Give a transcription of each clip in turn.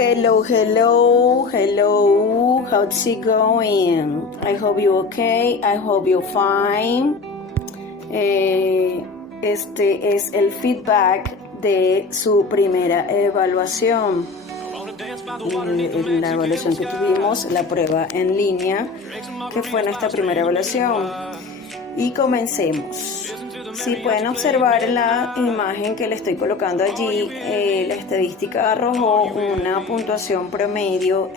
Hello, hello, hello. How's it going? I hope you're okay. I hope you're fine. Este es el feedback de su primera evaluación. La evaluación que tuvimos, la prueba en línea, que fue nuestra primera evaluación. Y comencemos. Si pueden observar en la imagen que le estoy colocando allí, la estadística arrojó una puntuación promedio,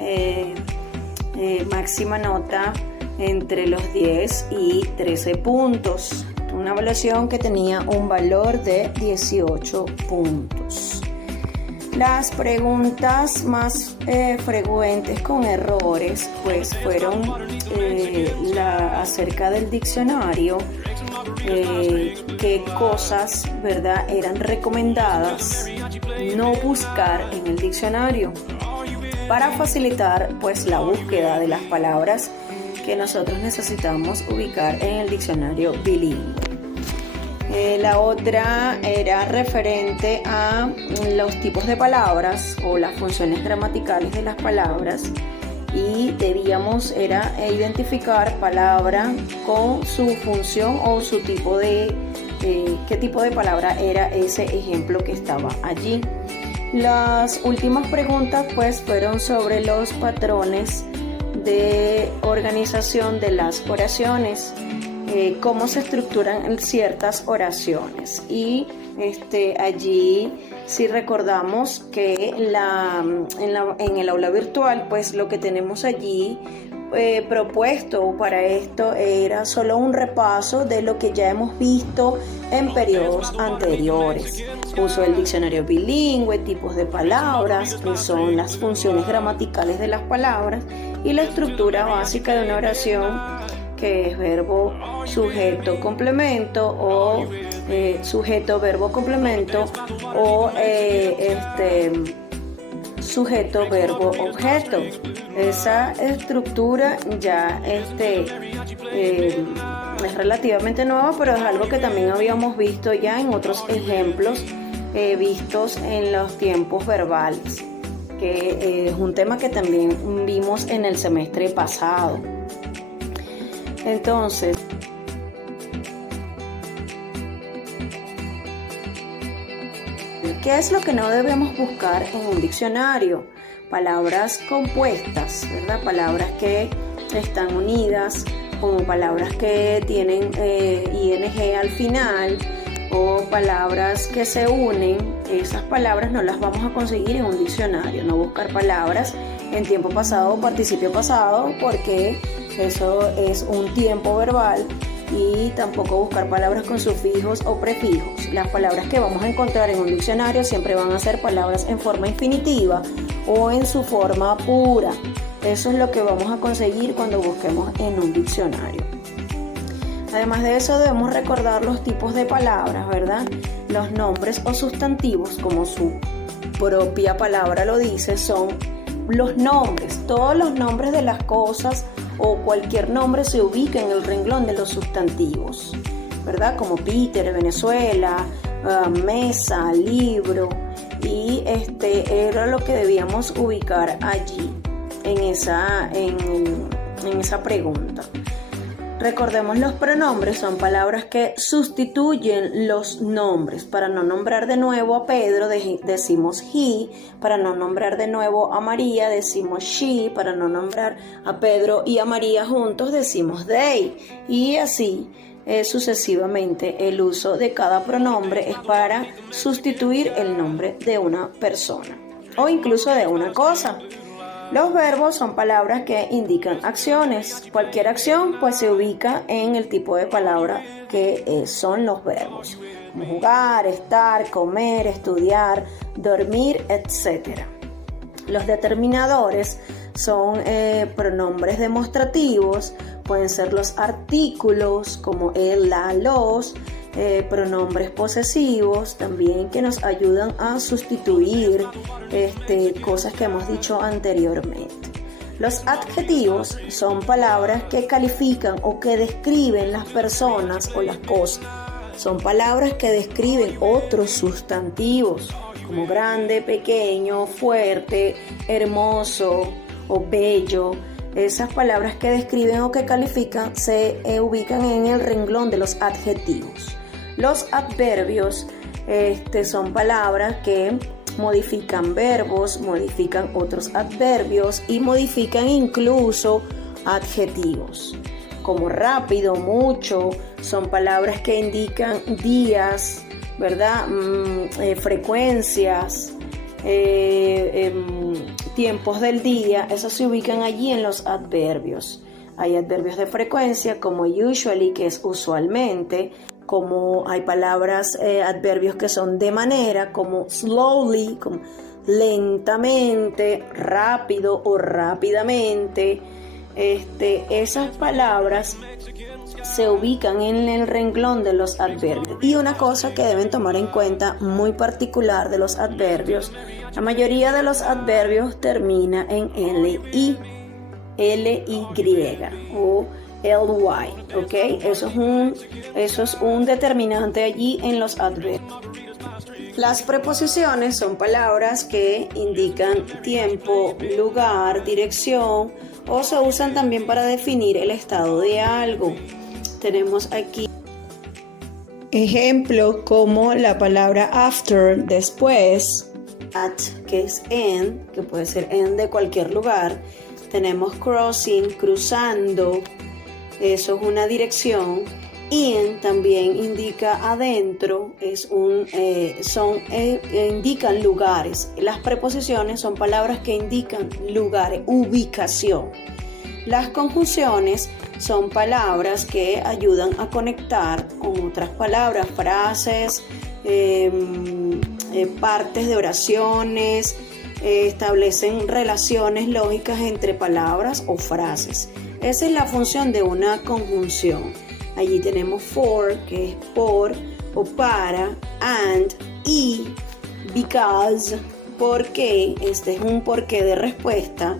máxima nota entre los 10 y 13 puntos. Una evaluación que tenía un valor de 18 puntos. Las preguntas más frecuentes con errores pues fueron acerca del diccionario, qué cosas, ¿verdad?, eran recomendadas no buscar en el diccionario para facilitar pues la búsqueda de las palabras que nosotros necesitamos ubicar en el diccionario bilingüe. La otra era referente a los tipos de palabras o las funciones gramaticales de las palabras, y debíamos identificar palabra con su función o su tipo de qué tipo de palabra era ese ejemplo que estaba allí. Las últimas preguntas pues fueron sobre los patrones de organización de las oraciones, cómo se estructuran ciertas oraciones, y allí si recordamos que en el aula virtual pues lo que tenemos allí propuesto para esto era solo un repaso de lo que ya hemos visto en periodos anteriores. Uso del diccionario bilingüe, tipos de palabras, que son las funciones gramaticales de las palabras, y la estructura básica de una oración, que es verbo, sujeto, complemento, o sujeto, verbo, complemento, o sujeto, verbo, objeto. Esa estructura ya es relativamente nueva, pero es algo que también habíamos visto ya en otros ejemplos vistos en los tiempos verbales, que es un tema que también vimos en el semestre pasado. Entonces, ¿qué es lo que no debemos buscar en un diccionario? Palabras compuestas, ¿verdad? Palabras que están unidas, como palabras que tienen ing al final, o palabras que se unen. Esas palabras no las vamos a conseguir en un diccionario. No buscar palabras en tiempo pasado o participio pasado, porque eso es un tiempo verbal, y tampoco buscar palabras con sufijos o prefijos. Las palabras que vamos a encontrar en un diccionario siempre van a ser palabras en forma infinitiva o en su forma pura. Eso es lo que vamos a conseguir cuando busquemos en un diccionario. Además de eso, debemos recordar los tipos de palabras, ¿verdad? Los nombres o sustantivos, como su propia palabra lo dice, son los nombres. Todos los nombres de las cosas o cualquier nombre se ubica en el renglón de los sustantivos, ¿verdad? Como Peter, Venezuela, mesa, libro, y era lo que debíamos ubicar allí en esa pregunta. Recordemos, los pronombres son palabras que sustituyen los nombres. Para no nombrar de nuevo a Pedro decimos he, para no nombrar de nuevo a María decimos she, para no nombrar a Pedro y a María juntos decimos they, y así sucesivamente. El uso de cada pronombre es para sustituir el nombre de una persona o incluso de una cosa. Los verbos son palabras que indican acciones. Cualquier acción pues se ubica en el tipo de palabra que son los verbos, como jugar, estar, comer, estudiar, dormir, etc. Los determinadores son pronombres demostrativos. Pueden ser los artículos como el, la, los, pronombres posesivos también, que nos ayudan a sustituir cosas que hemos dicho anteriormente. Los adjetivos son palabras que califican o que describen las personas o las cosas. Son palabras que describen otros sustantivos, como grande, pequeño, fuerte, hermoso o bello. Esas palabras que describen o que califican se ubican en el renglón de los adjetivos. Los adverbios son palabras que modifican verbos, modifican otros adverbios y modifican incluso adjetivos. Como rápido, mucho, son palabras que indican días, ¿verdad? Frecuencias, tiempos del día. Esos se ubican allí en los adverbios. Hay adverbios de frecuencia como usually, que es usualmente, como hay palabras, adverbios que son de manera, como slowly, como lentamente, rápido o rápidamente. Esas palabras se ubican en el renglón de los adverbios. Y una cosa que deben tomar en cuenta muy particular de los adverbios, la mayoría de los adverbios termina en LY o LY, ¿ok? Eso es un determinante allí en los adverbios. Las preposiciones son palabras que indican tiempo, lugar, dirección, o se usan también para definir el estado de algo. Tenemos aquí ejemplos como la palabra after, después, at, que es en, que puede ser en de cualquier lugar. Tenemos crossing, cruzando, eso es una dirección. In también indica adentro, indican lugares. Las preposiciones son palabras que indican lugares, ubicación. Las conjunciones son palabras que ayudan a conectar con otras palabras, frases, partes de oraciones, establecen relaciones lógicas entre palabras o frases. Esa es la función de una conjunción. Allí tenemos for, que es por o para, and, y, because, porque, este es un porqué de respuesta.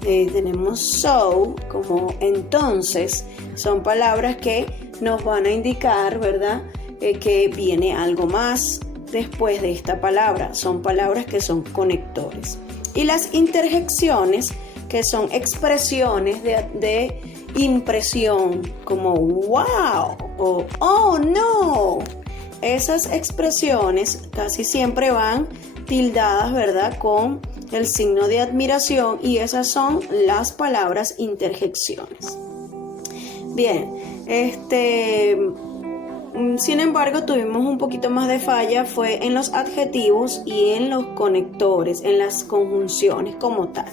Tenemos so, como entonces, son palabras que nos van a indicar, ¿verdad?, que viene algo más después de esta palabra. Son palabras que son conectores. Y las interjecciones, que son expresiones de impresión, como wow o oh no. Esas expresiones casi siempre van tildadas, ¿verdad?, con el signo de admiración, y esas son las palabras interjecciones. Bien, sin embargo, tuvimos un poquito más de falla, fue en los adjetivos y en los conectores, en las conjunciones como tal.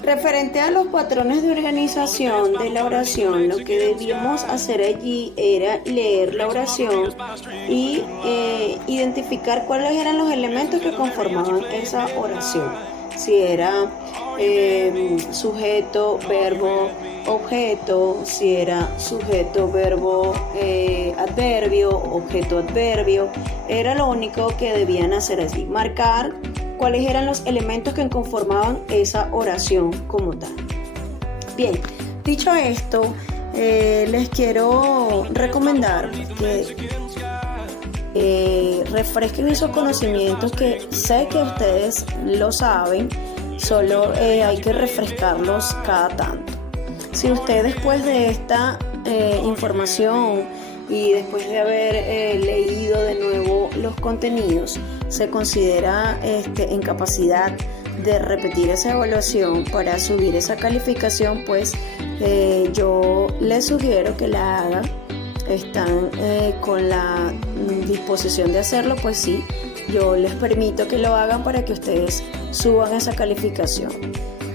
Referente a los patrones de organización de la oración, lo que debíamos hacer allí era leer la oración y identificar cuáles eran los elementos que conformaban esa oración. Si era sujeto, verbo, objeto, si era sujeto, verbo, adverbio, objeto, adverbio. Era lo único que debían hacer allí, marcar cuáles eran los elementos que conformaban esa oración como tal. Bien, dicho esto, les quiero recomendar que refresquen esos conocimientos, que sé que ustedes lo saben, solo hay que refrescarlos cada tanto. Si usted, después de esta información y después de haber leído de nuevo los contenidos, se considera en capacidad de repetir esa evaluación para subir esa calificación, pues yo les sugiero que la hagan. Están con la disposición de hacerlo, pues sí, yo les permito que lo hagan para que ustedes suban esa calificación.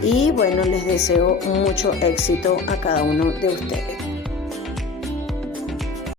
Y bueno, les deseo mucho éxito a cada uno de ustedes.